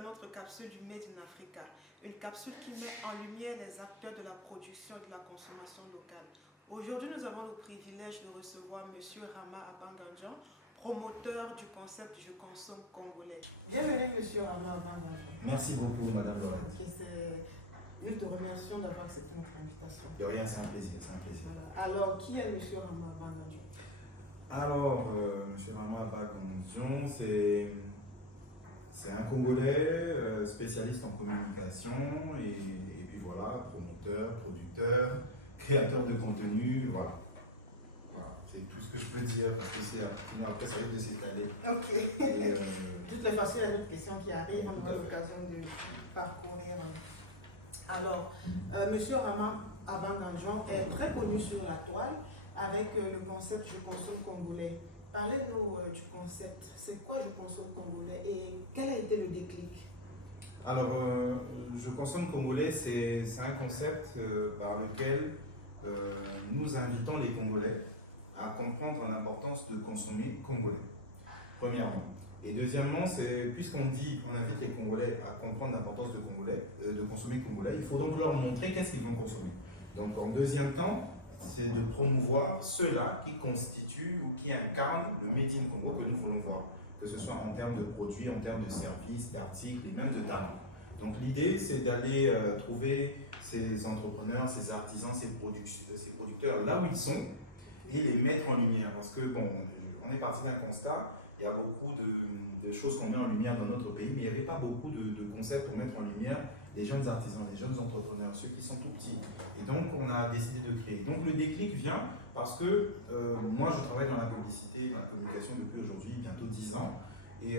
à notre capsule du Made in Africa, une capsule qui met en lumière les acteurs de la production et de la consommation locale. Aujourd'hui, nous avons le privilège de recevoir M. Rama Abangandjan, promoteur du concept Je consomme congolais. Bienvenue M. Rama Abangandjan. Merci beaucoup Madame Laurette. Nous te remercions d'avoir accepté notre invitation. De rien, c'est un plaisir, c'est un plaisir. Voilà. Alors, qui est M. Rama Abangandjan? Alors, M. Rama Abangandjan, c'est un Congolais spécialiste en communication et puis voilà, promoteur, producteur, créateur de contenu, voilà. C'est tout ce que je peux dire parce que après ça risque de s'étaler. Ok. De toutes les façons, il y a d'autres questions qui arrivent, on aura l'occasion de parcourir. Alors, M. Rama Abangandjan est très connu sur la toile avec le concept Je consomme congolais. Parlez-nous du concept. C'est quoi Je consomme congolais et quel a été le déclic? Alors, Je consomme congolais, c'est un concept par lequel nous invitons les Congolais à comprendre l'importance de consommer congolais, premièrement. Et deuxièmement, c'est puisqu'on invite les Congolais à comprendre l'importance de consommer congolais, il faut donc leur montrer qu'est-ce qu'ils vont consommer. Donc en deuxième temps, c'est de promouvoir ceux-là qui constituent ou qui incarnent le Made in Congo que nous voulons voir, que ce soit en termes de produits, en termes de services, d'articles et même de talents. Donc l'idée, c'est d'aller trouver ces entrepreneurs, ces artisans, ces producteurs là où ils sont et les mettre en lumière. Parce que bon, on est parti d'un constat, il y a beaucoup de choses qu'on met en lumière dans notre pays, mais il n'y avait pas beaucoup de concepts pour mettre en lumière les jeunes artisans, les jeunes entrepreneurs, ceux qui sont tout petits. Et donc, on a décidé de créer. Donc, le déclic vient parce que moi, je travaille dans la publicité, dans la communication depuis aujourd'hui bientôt 10 ans. Et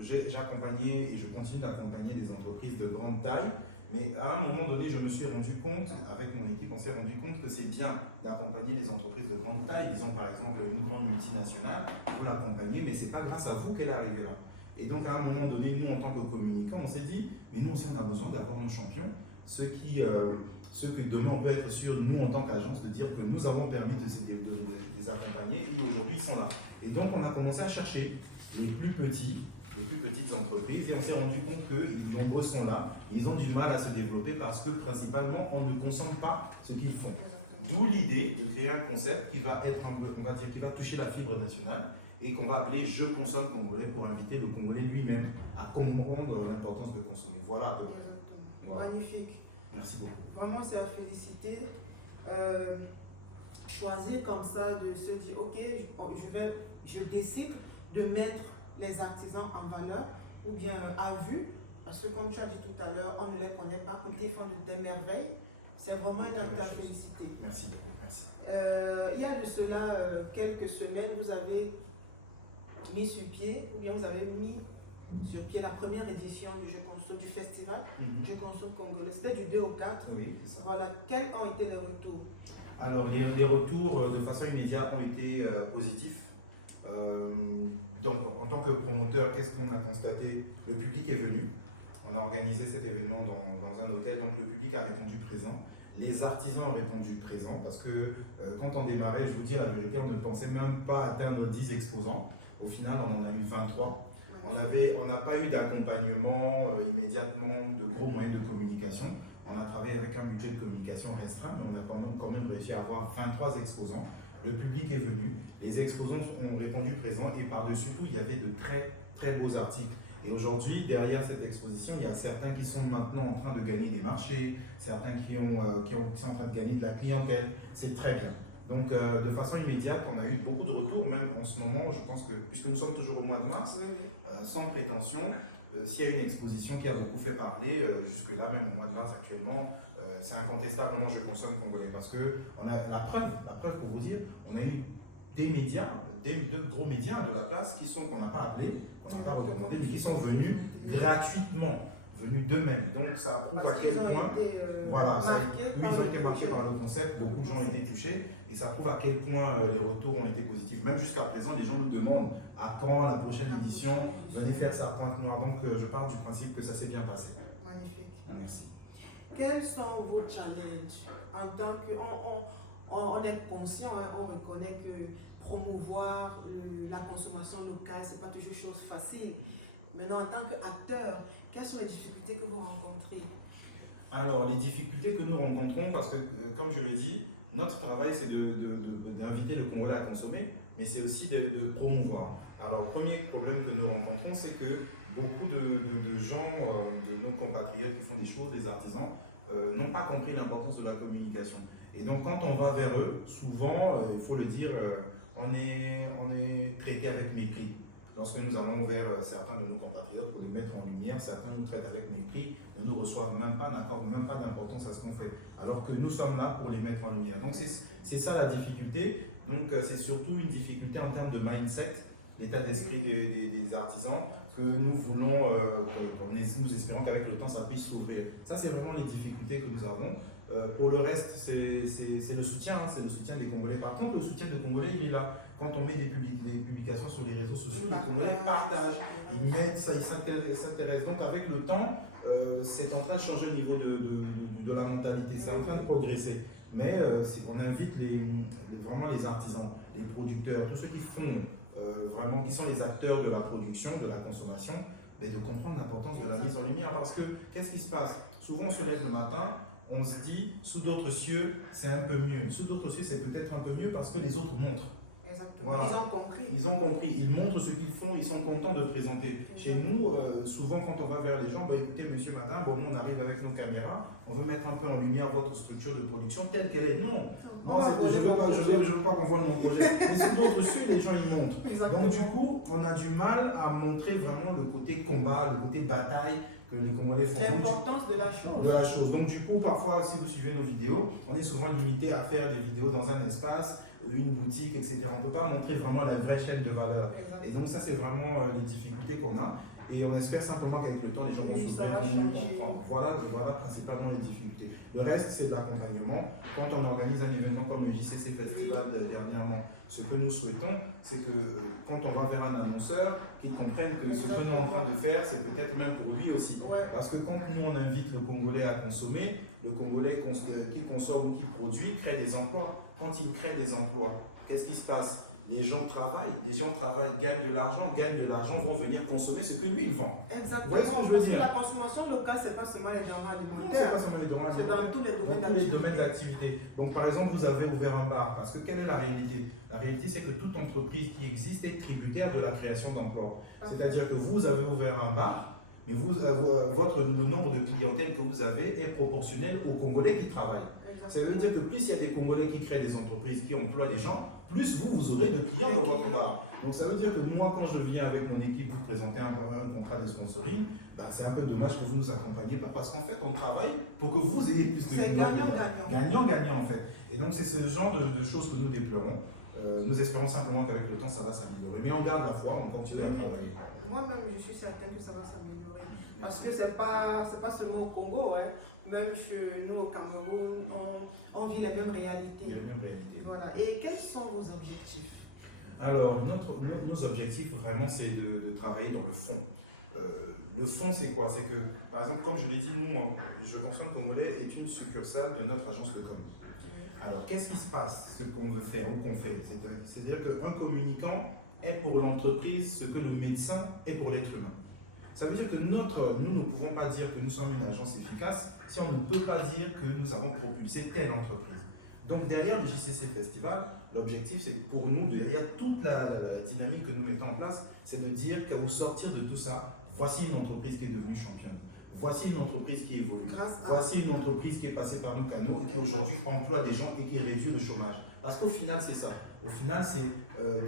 j'ai accompagné et je continue d'accompagner des entreprises de grande taille. Mais à un moment donné, je me suis rendu compte, avec mon équipe, on s'est rendu compte que c'est bien d'accompagner les entreprises de grande taille. Disons par exemple une grande multinationale, il faut l'accompagner, mais ce n'est pas grâce à vous qu'elle est arrivée là. Et donc à un moment donné, nous en tant que communicants, on s'est dit, mais nous aussi on a besoin d'avoir nos champions, ceux que demain on peut être sûr, nous en tant qu'agence, de dire que nous avons permis de les accompagner et aujourd'hui ils sont là. Et donc on a commencé à chercher les plus petites entreprises et on s'est rendu compte que les nombreux sont là, ils ont du mal à se développer parce que principalement on ne consomme pas ce qu'ils font. D'où l'idée de créer un concept qui va être, on va dire, qui va toucher la fibre nationale et qu'on va appeler Je consomme congolais pour inviter le Congolais lui-même à comprendre l'importance de consommer. Voilà. Voilà. Magnifique. Merci beaucoup. Vraiment, c'est à féliciter. Choisir comme ça, de se dire, ok, je décide de mettre les artisans en valeur ou bien à vue, parce que comme tu as dit tout à l'heure, on ne les connaît pas, quand ils font des merveilles, c'est vraiment un acte à féliciter. Merci. Merci. Il y a de cela quelques semaines, vous avez mis sur pied, ou bien vous avez mis sur pied la première édition du Je consomme, du festival Je consomme congolais. C'était du 2 au 4. Oui, c'est ça. Voilà, quels ont été les retours? Alors, les retours de façon immédiate ont été positifs. Donc, en tant que promoteur, qu'est-ce qu'on a constaté? Le public est venu. On a organisé cet événement dans un hôtel, donc le public a répondu présent. Les artisans ont répondu présent parce que quand on démarrait, je vous dis la vérité, on ne pensait même pas atteindre 10 exposants. Au final, on en a eu 23. On n'a pas eu d'accompagnement immédiatement de gros moyens de communication. On a travaillé avec un budget de communication restreint, mais on a quand même réussi à avoir 23 exposants. Le public est venu, les exposants ont répondu présent et par-dessus tout, il y avait de très très beaux articles. Et aujourd'hui, derrière cette exposition, il y a certains qui sont maintenant en train de gagner des marchés, certains qui sont en train de gagner de la clientèle. C'est très bien. Donc, de façon immédiate, on a eu beaucoup de retours, même en ce moment, je pense que, puisque nous sommes toujours au mois de mars, sans prétention, s'il y a une exposition qui a beaucoup fait parler, jusque-là, même au mois de mars actuellement, c'est incontestablement Je consomme congolais. Parce que on a la preuve pour vous dire, on a eu des médias, deux gros médias de la place qu'on n'a pas appelé, qu'on n'a pas recommandé, mais qui sont venus gratuitement, venus d'eux-mêmes. Donc ça prouve à quel point, ils ont été marqués par le concept, beaucoup de gens ont été touchés, et ça prouve à quel point les retours ont été positifs. Même jusqu'à présent, les gens nous demandent à quand la prochaine édition, venez faire sa pointe noire. Donc je pars du principe que ça s'est bien passé. Magnifique. Merci. Quels sont vos challenges en tant que... On est conscient, hein, on reconnaît que promouvoir la consommation locale, ce n'est pas toujours chose facile. Maintenant, en tant qu'acteur, quelles sont les difficultés que vous rencontrez? Alors, les difficultés que nous rencontrons, parce que, comme je l'ai dit, notre travail, c'est d'inviter le Congolais à consommer, mais c'est aussi de promouvoir. Alors, le premier problème que nous rencontrons, c'est que beaucoup de gens, de nos compatriotes qui font des choses, des artisans, n'ont pas compris l'importance de la communication. Et donc, quand on va vers eux, souvent, il faut le dire, on est traité avec mépris. Lorsque nous allons vers certains de nos compatriotes pour les mettre en lumière, certains nous traitent avec mépris, ne nous reçoivent même pas, n'accordent même pas d'importance à ce qu'on fait, alors que nous sommes là pour les mettre en lumière. Donc c'est ça la difficulté. Donc c'est surtout une difficulté en termes de mindset, l'état d'esprit des artisans, que nous voulons, nous espérons qu'avec le temps ça puisse s'ouvrir. Ça c'est vraiment les difficultés que nous avons. Pour le reste, c'est le soutien, c'est le soutien des Congolais. Par contre, le soutien des Congolais, il est là. Quand on met des publications sur les réseaux sociaux, les Congolais partagent, ils mettent ça, ils s'intéressent. Donc avec le temps, c'est en train de changer au niveau de la mentalité, c'est en train de progresser. Mais on invite vraiment les artisans, les producteurs, tous ceux qui font vraiment, qui sont les acteurs de la production, de la consommation, mais de comprendre l'importance de la mise en lumière. Parce que, qu'est-ce qui se passe? Souvent on se lève le matin, on se dit, sous d'autres cieux, c'est un peu mieux. Sous d'autres cieux, c'est peut-être un peu mieux parce que les autres montrent. Exactement. Voilà. Ils ont compris. Ils ont compris, ils montrent ce qu'ils font, ils sont contents de présenter. Chez nous, souvent quand on va vers les gens, bah, écoutez monsieur Matin, bon, nous on arrive avec nos caméras, on veut mettre un peu en lumière votre structure de production telle qu'elle est. Non, je ne veux pas qu'on voit mon projet. Mais sous d'autres cieux, les gens ils montrent. Exactement. Donc du coup, on a du mal à montrer vraiment le côté combat, le côté bataille que les Congolais font. L'importance de la chose. De la chose. Donc du coup, parfois, si vous suivez nos vidéos, on est souvent limité à faire des vidéos dans un espace, une boutique, etc. On ne peut pas montrer vraiment la vraie chaîne de valeur. Exactement. Et donc ça, c'est vraiment les difficultés qu'on a. Et on espère simplement qu'avec le temps, les gens vont s'ouvrir. Voilà principalement les difficultés. Le reste, c'est de l'accompagnement. Quand on organise un événement comme le JCC Festival dernièrement, ce que nous souhaitons, c'est que quand on va vers un annonceur, qu'il comprenne que ce que nous sommes en train de faire, c'est peut-être même pour lui aussi. Ouais. Parce que quand nous, on invite le Congolais à consommer, le Congolais qui consomme ou qui produit crée des emplois. Quand il crée des emplois, qu'est-ce qui se passe? Les gens travaillent, gagnent de l'argent, vont venir consommer ce que lui il vend. Exactement. Vous voyez ce que je veux dire? La consommation locale, ce n'est pas seulement les denrées Non, alimentaires. c'est pas seulement les denrées C'est alimentaires. dans tous les domaines Dans tous les domaines d'activité. Donc par exemple, vous avez ouvert un bar, parce que quelle est la réalité? La réalité, c'est que toute entreprise qui existe est tributaire de la création d'emplois. C'est-à-dire que vous avez ouvert un bar, mais le nombre de clientèle que vous avez est proportionnel aux Congolais qui travaillent. Ça veut dire que plus il y a des Congolais qui créent des entreprises, qui emploient des gens, plus vous aurez de clients dans votre bar. Donc ça veut dire que moi, quand je viens avec mon équipe vous présenter un contrat de sponsoring, bah, c'est un peu dommage que vous nous accompagniez pas, parce qu'en fait, on travaille pour que vous ayez plus de clients. C'est gagnant-gagnant. Gagnant-gagnant en fait. Et donc c'est ce genre de choses que nous déplorons. Nous espérons simplement qu'avec le temps, ça va s'améliorer. Mais on garde la foi, on continue à travailler. Moi-même, je suis certaine que ça va s'améliorer. Parce que ce n'est pas seulement au Congo, hein. Même chez nous au Cameroun, on vit les mêmes réalités. Les mêmes réalités. Voilà. Et quels sont vos objectifs? Alors, nos objectifs, vraiment, c'est de travailler dans le fond. Le fond, c'est quoi? C'est que, par exemple, comme je l'ai dit, nous, Je Consomme Congolais est une succursale de notre agence de com. Alors, qu'est-ce qui se passe, ce qu'on veut faire, ou qu'on fait? C'est-à-dire qu'un communicant est pour l'entreprise ce que le médecin est pour l'être humain. Ça veut dire que nous ne pouvons pas dire que nous sommes une agence efficace si on ne peut pas dire que nous avons propulsé telle entreprise. Donc derrière le JCC Festival, l'objectif c'est que pour nous, derrière toute la dynamique que nous mettons en place, c'est de dire qu'au sortir de tout ça, voici une entreprise qui est devenue championne. Voici une entreprise qui évolue. Voici une entreprise qui est passée par nos canaux et qui aujourd'hui emploie des gens et qui réduit le chômage. Parce qu'au final, c'est ça. Au final, c'est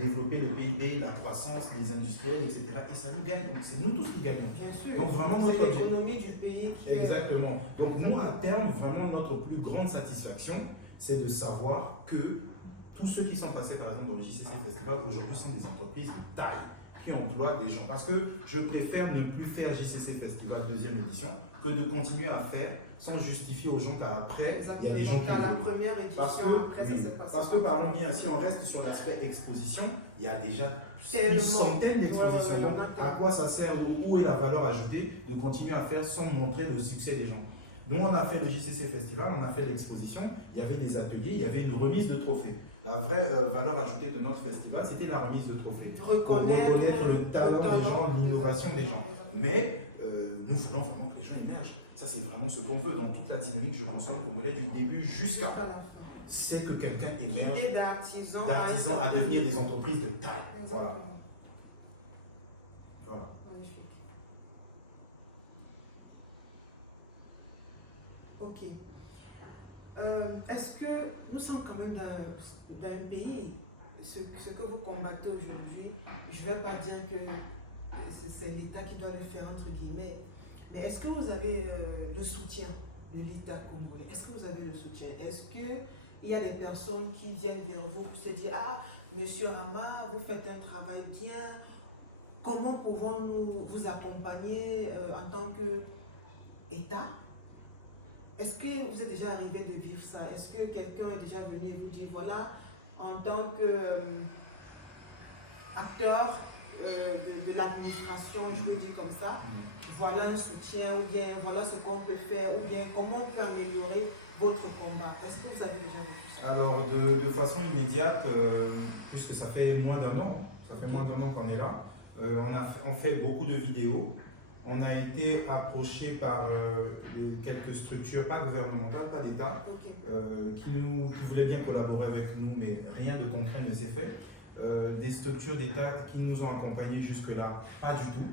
développer le PIB, la croissance, les industriels, etc. Et ça nous gagne. Donc, c'est nous tous qui gagnons. Bien sûr. Donc, vraiment, c'est l'économie du pays. Exactement. Donc, nous, à terme, vraiment, notre plus grande satisfaction, c'est de savoir que tous ceux qui sont passés, par exemple, dans le JCC Festival, aujourd'hui, sont des entreprises de taille qui emploient des gens. Parce que je préfère ne plus faire JCC Festival deuxième édition que de continuer à faire sans justifier aux gens qu'après, il y a des gens qui... la première édition, parce que parlons bien, si on reste sur l'aspect exposition, il y a déjà une centaine d'expositions. Donc, à quoi ça sert, où est la valeur ajoutée de continuer à faire sans montrer le succès des gens? Donc, on a fait le JCC Festival, on a fait l'exposition, il y avait des ateliers, il y avait une remise de trophées. La vraie valeur ajoutée de notre festival, c'était la remise de trophées. Pour reconnaître le talent des gens, l'innovation des gens. Mais nous voulons vraiment que les gens émergent. Ça, c'est vraiment ce qu'on veut dans toute la dynamique Je consomme congolais du début jusqu'à la fin. C'est que quelqu'un émerge L'idée d'artisans à devenir des entreprises de taille. Voilà. Voilà. Magnifique. Ok. Est-ce que nous sommes quand même dans un pays, ce que vous combattez aujourd'hui, je ne vais pas dire que c'est l'État qui doit le faire entre guillemets, mais est-ce que vous avez le soutien de l'État congolais? Est-ce que vous avez le soutien? Est-ce qu'il y a des personnes qui viennent vers vous pour se dire « Ah, Monsieur Rama, vous faites un travail bien, comment pouvons-nous vous accompagner en tant qu'État ?» Est-ce que vous êtes déjà arrivé de vivre ça? Est-ce que quelqu'un est déjà venu et vous dire « Voilà, en tant qu'acteur de l'administration, je peux dire comme ça, voilà un soutien, ou bien voilà ce qu'on peut faire, ou bien comment on peut améliorer votre combat. » Est-ce que vous avez déjà vu ça? Alors, de façon immédiate, puisque ça fait moins d'un an qu'on est là, on fait beaucoup de vidéos. On a été approché par quelques structures, pas gouvernementales, pas d'État, qui voulaient bien collaborer avec nous, mais rien de concret ne s'est fait. Des structures d'État qui nous ont accompagnés jusque-là, pas du tout.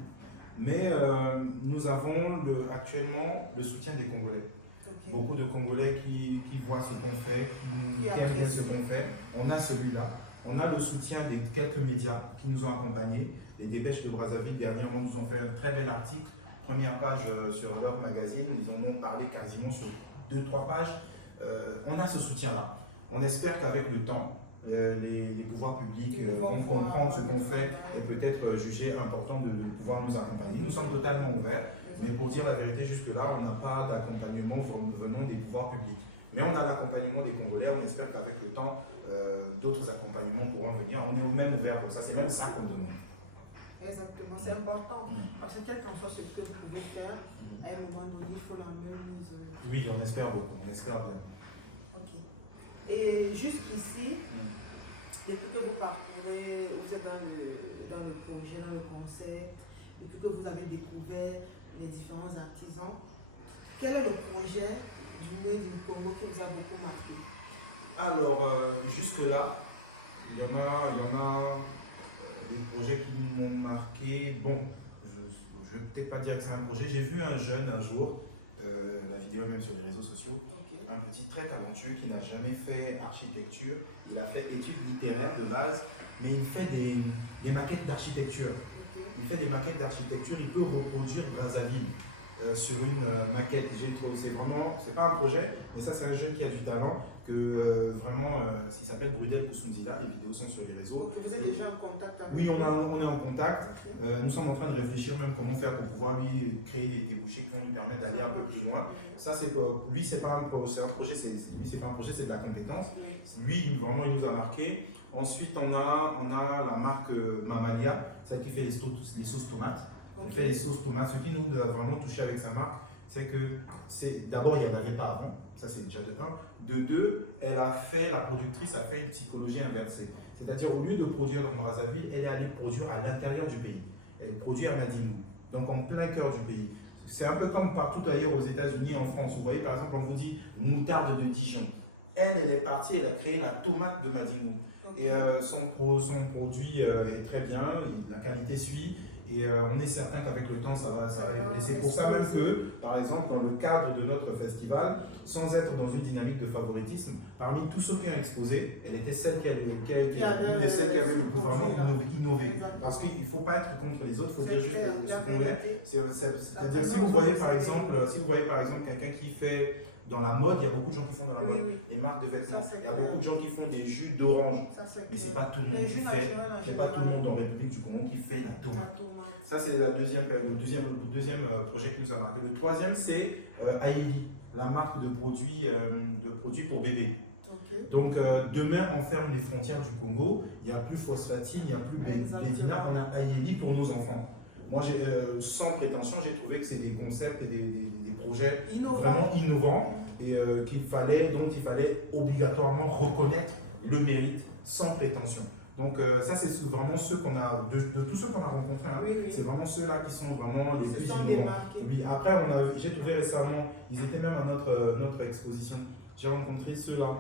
Mais nous avons actuellement le soutien des Congolais. Beaucoup de Congolais qui voient ce qu'on fait, qui aiment bien ce qu'on fait. On a celui-là. On a le soutien des quelques médias qui nous ont accompagnés. Les Dépêches de Brazzaville, dernièrement, nous ont fait un très bel article. Première page sur leur magazine. Ils en ont parlé quasiment sur 2-3 pages. On a ce soutien-là. On espère qu'avec le temps, les pouvoirs publics vont comprendre ce qu'on fait et peut-être juger important de pouvoir nous accompagner. Nous sommes totalement ouverts. Mais pour dire la vérité, jusque-là, on n'a pas d'accompagnement venant des pouvoirs publics. Mais on a l'accompagnement des Congolais, on espère qu'avec le temps, d'autres accompagnements pourront venir. On est même ouvert pour ça, c'est même ça qu'on demande. Exactement, c'est important. Parce que quel qu'en soit ce que vous pouvez faire, à un moment donné, il faut la même mise. Oui, on espère beaucoup, on espère bien. Ok. Et jusqu'ici, depuis que vous parcourez, vous êtes dans le projet, dans le concept, depuis que vous avez découvert les différents artisans, quel est le projet du Made in Congo qui vous a beaucoup marqué? Alors, jusque-là, il y en a des projets qui m'ont marqué. Bon, je ne vais peut-être pas dire que c'est un projet. J'ai vu un jeune un jour, la vidéo même sur les réseaux sociaux, un petit très talentueux qui n'a jamais fait architecture. Il a fait études littéraires de base, mais il fait des maquettes d'architecture. Il fait des maquettes d'architecture, il peut reproduire Brazzaville sur une maquette. C'est pas un projet, mais ça c'est un jeune qui a du talent, que vraiment, il s'appelle Brudel Koussounzila, les vidéos sont sur les réseaux. Vous êtes déjà en contact avec lui? Oui, on est en contact. Nous sommes en train de réfléchir même comment faire pour pouvoir lui créer des débouchés qui vont lui permettre d'aller un peu plus loin. Ça, lui, c'est pas un projet, c'est pas un projet, c'est de la compétence. Lui, vraiment, il nous a marqué. Ensuite, on a la marque Mamalia, celle qui fait les sauces tomates. Elle fait les sauces tomates. Ce qui nous a vraiment touché avec sa marque, c'est que d'abord, il n'y en avait pas avant. Ça, c'est déjà de 1. De 2, la productrice a fait une psychologie inversée. C'est-à-dire, au lieu de produire dans Brazzaville, elle est allée produire à l'intérieur du pays. Elle produit à Madimou, donc en plein cœur du pays. C'est un peu comme partout ailleurs aux États-Unis et en France. Vous voyez, par exemple, on vous dit moutarde de Dijon. Elle est partie, elle a créé la tomate de Madimou. Et son produit est très bien, la qualité suit, et on est certain qu'avec le temps ça va évoluer. C'est pour ça même que, par exemple, dans le cadre de notre festival, sans être dans une dynamique de favoritisme, parmi tous ceux qui ont exposé, elle était celle qui avait le vraiment innové. Parce qu'il ne faut pas être contre les autres, il faut dire juste ce qu'on est. C'est-à-dire, si vous voyez par exemple quelqu'un qui fait dans la mode, il y a beaucoup de gens qui font dans la mode. Les marques de vêtements, il y a beaucoup de gens qui font des jus d'orange. Mais ce n'est pas tout le monde qui fait. C'est pas tout le monde en République du Congo qui fait la tomate. Ça, c'est le deuxième projet qui nous a marqué. Le troisième, c'est Aïli, la marque de produits pour bébés. Donc, demain, on ferme les frontières du Congo. Il n'y a plus phosphatine, il n'y a plus Bédina. On a Aïli pour nos enfants. Moi, sans prétention, j'ai trouvé que c'est des concepts et des projets vraiment innovants et dont il fallait obligatoirement reconnaître le mérite sans prétention. Donc ça, c'est vraiment ceux qu'on a, de tous ceux qu'on a rencontrés, hein, Oui, oui. c'est vraiment ceux-là qui sont vraiment les plus Ce sont innovants. démarqués. Oui, après, j'ai trouvé récemment, ils étaient même à notre exposition, j'ai rencontré ceux-là,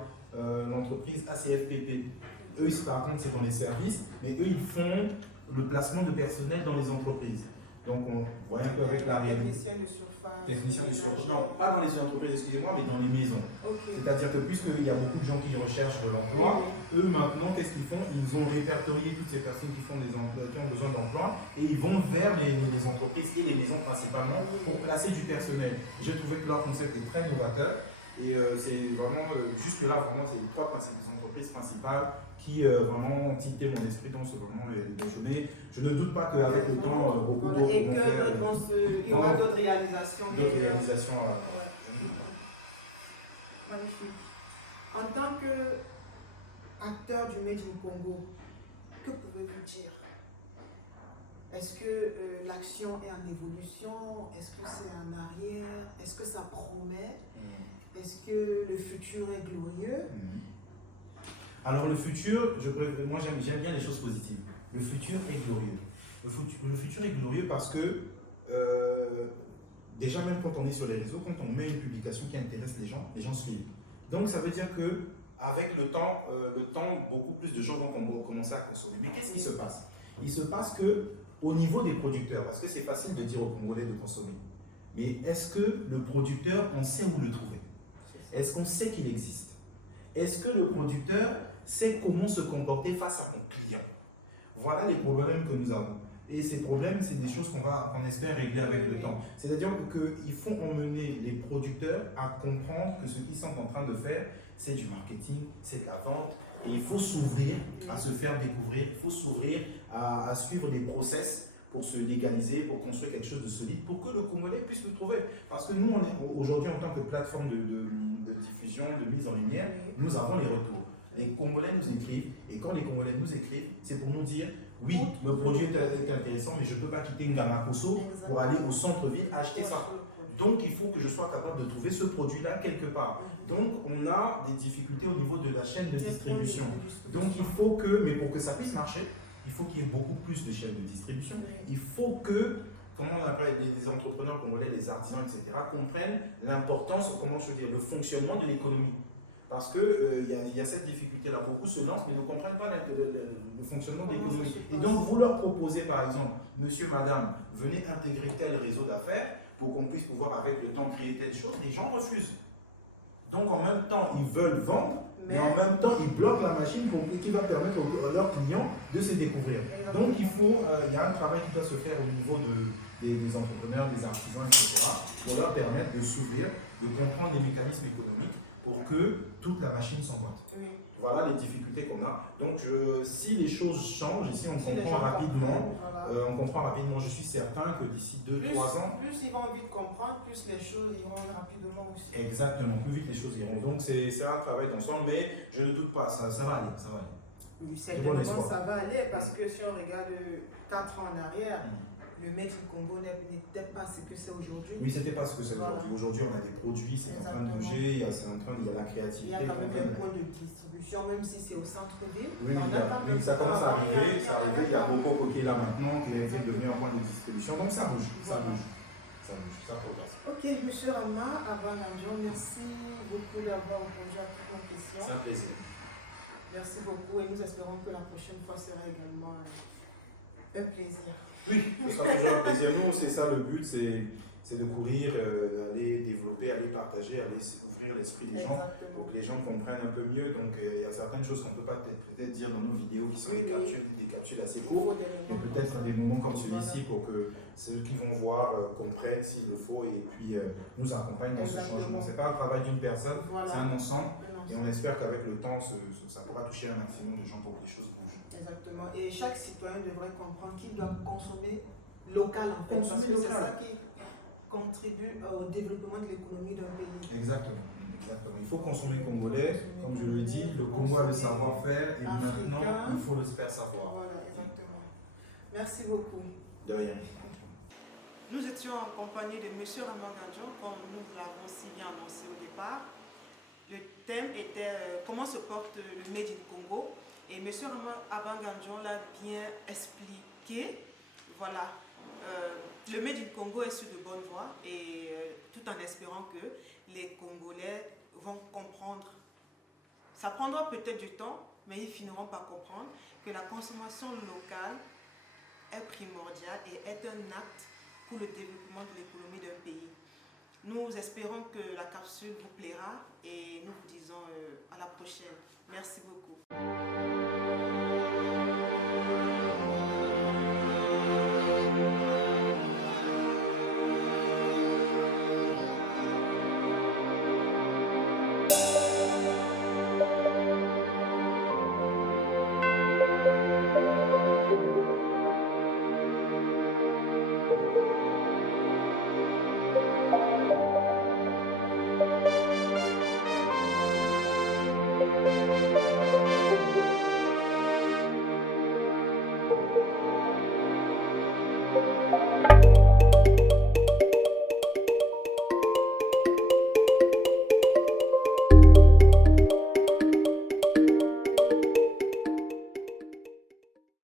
l'entreprise ACFPP. Eux, par contre, c'est dans les services, mais eux, ils font le placement de personnel dans les entreprises. Donc, on voit un peu avec la réalité. Technicien de surface. Technicien de surface. Non, pas dans les entreprises, excusez-moi, mais dans les maisons. Okay. C'est-à-dire que puisqu'il y a beaucoup de gens qui recherchent de l'emploi, eux maintenant, qu'est-ce qu'ils font? Ils ont répertorié toutes ces personnes qui ont besoin d'emploi et ils vont vers les entreprises et les maisons principalement pour placer du personnel. J'ai trouvé que leur concept est très novateur et c'est vraiment, jusque-là, vraiment, c'est les trois entreprises principales qui vraiment ont titillé mon esprit dans ce moment les journées. Je ne doute pas qu'avec le temps, beaucoup d'autres vont faire. Il y aura d'autres réalisations. D'autres réalisations. Magnifique. En tant qu'acteur du Made in Congo, que pouvez-vous dire? Est-ce que l'action est en évolution? Est-ce que c'est en arrière? Est-ce que ça promet? Est-ce que le futur est glorieux? Alors le futur, moi j'aime bien les choses positives. Le futur est glorieux. Le futur est glorieux parce que déjà même quand on est sur les réseaux, quand on met une publication qui intéresse les gens suivent. Donc ça veut dire que avec le temps, beaucoup plus de gens vont commencer à consommer. Mais qu'est-ce qui se passe? Il se passe que au niveau des producteurs, parce que c'est facile de dire aux Congolais de consommer, mais est-ce que le producteur, on sait où le trouver? Est-ce qu'on sait qu'il existe? Est-ce que le producteur sait comment se comporter face à son client? Voilà les problèmes que nous avons. Et ces problèmes, c'est des choses qu'on espère régler avec le temps. C'est-à-dire qu'il faut emmener les producteurs à comprendre que ce qu'ils sont en train de faire, c'est du marketing, c'est de la vente. Et il faut s'ouvrir à se faire découvrir, il faut s'ouvrir à suivre des process pour se légaliser, pour construire quelque chose de solide, pour que le Congolais puisse le trouver. Parce que nous, aujourd'hui, en tant que plateforme de diffusion, de mise en lumière, nous avons les retours. Les Congolais nous écrivent, et quand les Congolais nous écrivent, c'est pour nous dire oui, le produit est intéressant, mais je ne peux pas quitter Ngamakoso pour aller au centre-ville acheter ça. Donc, il faut que je sois capable de trouver ce produit-là quelque part. Donc, on a des difficultés au niveau de la chaîne de distribution. Donc, il faut que, mais pour que ça puisse marcher, il faut qu'il y ait beaucoup plus de chaînes de distribution. Il faut que, comment on appelle, les entrepreneurs congolais, les artisans, etc., comprennent l'importance, comment je veux dire, le fonctionnement de l'économie. Parce qu'il y a cette difficulté-là. Beaucoup se lancent, mais ne comprennent pas le fonctionnement de l'économie. Et donc, vous leur proposez, par exemple, monsieur, madame, venez intégrer tel réseau d'affaires pour qu'on puisse pouvoir, avec le temps, créer telle chose. Les gens refusent. Donc, en même temps, ils veulent vendre, mais en même temps, ils bloquent la machine qui va permettre à leurs clients de se découvrir. Donc, il y a un travail qui doit se faire au niveau des entrepreneurs, des artisans, etc., pour leur permettre de s'ouvrir, de comprendre les mécanismes économiques pour que toute la machine s'emboîte. Oui. Voilà les difficultés qu'on a. Donc, si les choses changent, et si on comprend rapidement, je suis certain que d'ici 2-3 ans... Plus ils vont vite comprendre, plus les choses iront rapidement aussi. Exactement, plus vite les choses iront. Donc, c'est un travail d'ensemble, mais je ne doute pas, ça va aller, ça va aller. Oui, certainement, ça va aller, parce que si on regarde 4 ans en arrière, le Made in Congo n'était pas ce que c'est aujourd'hui. Oui, c'était pas ce que c'est aujourd'hui. Aujourd'hui, on a des produits, c'est en train de bouger, il y a la créativité. Il y a quand même des points de distribution, même si c'est au centre-ville. Oui, ça commence à arriver. Il y a beaucoup qui est là maintenant, qui est devenu un point de distribution. Donc ça bouge, ça progresse. Ok, monsieur Rama, Abanganjo, merci beaucoup d'avoir répondu à toutes nos questions. C'est un plaisir. Merci beaucoup et nous espérons que la prochaine fois sera également un plaisir. Oui, ce sera toujours un plaisir. Nous, c'est ça le but, c'est de courir, aller développer, aller partager, aller ouvrir l'esprit des gens pour que les gens comprennent un peu mieux. Donc, il y a certaines choses qu'on ne peut pas peut-être dire dans nos vidéos qui sont des capsules assez courtes. Et peut-être des moments comme celui-ci pour que ceux qui vont voir comprennent s'il le faut et puis nous accompagnent dans ce changement. Ce n'est pas le travail d'une personne, c'est un ensemble. Et on espère qu'avec le temps, ça pourra toucher un maximum de gens pour que les choses bougent. Exactement. Et chaque citoyen devrait comprendre qu'il doit consommer local en fait. Parce que c'est ça qui contribue au développement de l'économie d'un pays. Exactement. Il faut consommer congolais. Comme je le dis, le Congo a le savoir-faire et maintenant il faut le faire savoir. Voilà, exactement. Merci beaucoup. De rien. Nous étions en compagnie de M. Ramangadjo, comme nous l'avons si bien annoncé au départ. Le thème était comment se porte le Made in Congo. Et M. Abanganjon l'a bien expliqué. Voilà, le Made in Congo est sur de bonnes voies et tout en espérant que les Congolais vont comprendre. Ça prendra peut-être du temps, mais ils finiront par comprendre que la consommation locale est primordiale et est un acte pour le développement de l'économie d'un pays. Nous espérons que la capsule vous plaira et nous vous disons à la prochaine. Merci beaucoup.